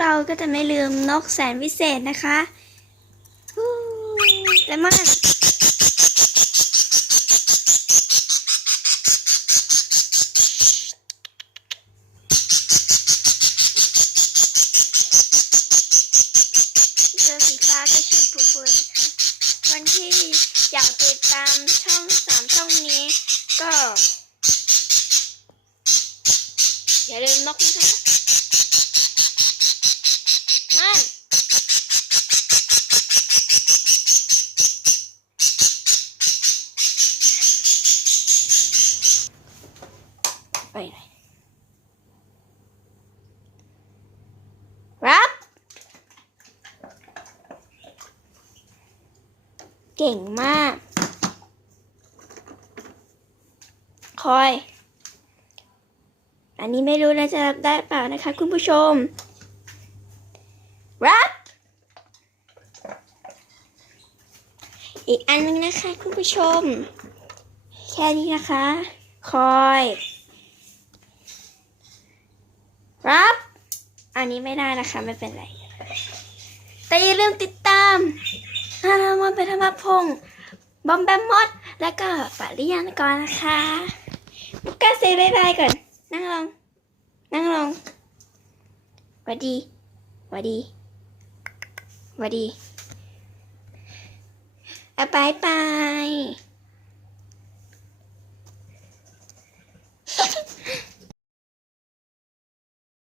เราก็จะไม่ลืมนกแสนวิเศษนะคะและมากเจอสีฟ้าก็ชุดปุ๊บเลยสิคะคนที่อยากติดตามช่องสามช่องนี้ก็ อย่าลืมนกนะคะมัน ไปหนรับ เก่งมาก คอย อันนี้ไม่รู้นะจะรับได้เปล่านะคะ คุณผู้ชม รับ อีกอันนึงนะคะ คุณผู้ชม แค่นี้นะคะ คอย รับ อันนี้ไม่ได้นะคะไม่เป็นไร แต่อย่าลืมติดตามอารามันเป็นธรรมพงษ์บอมแบมมด แล้วก็ปาริยานก่อนนะคะบุกกาเซย์บายก่อน นั่งลง นั่งลงหวัดดีหวัดดีหวัดดีอะบายบาย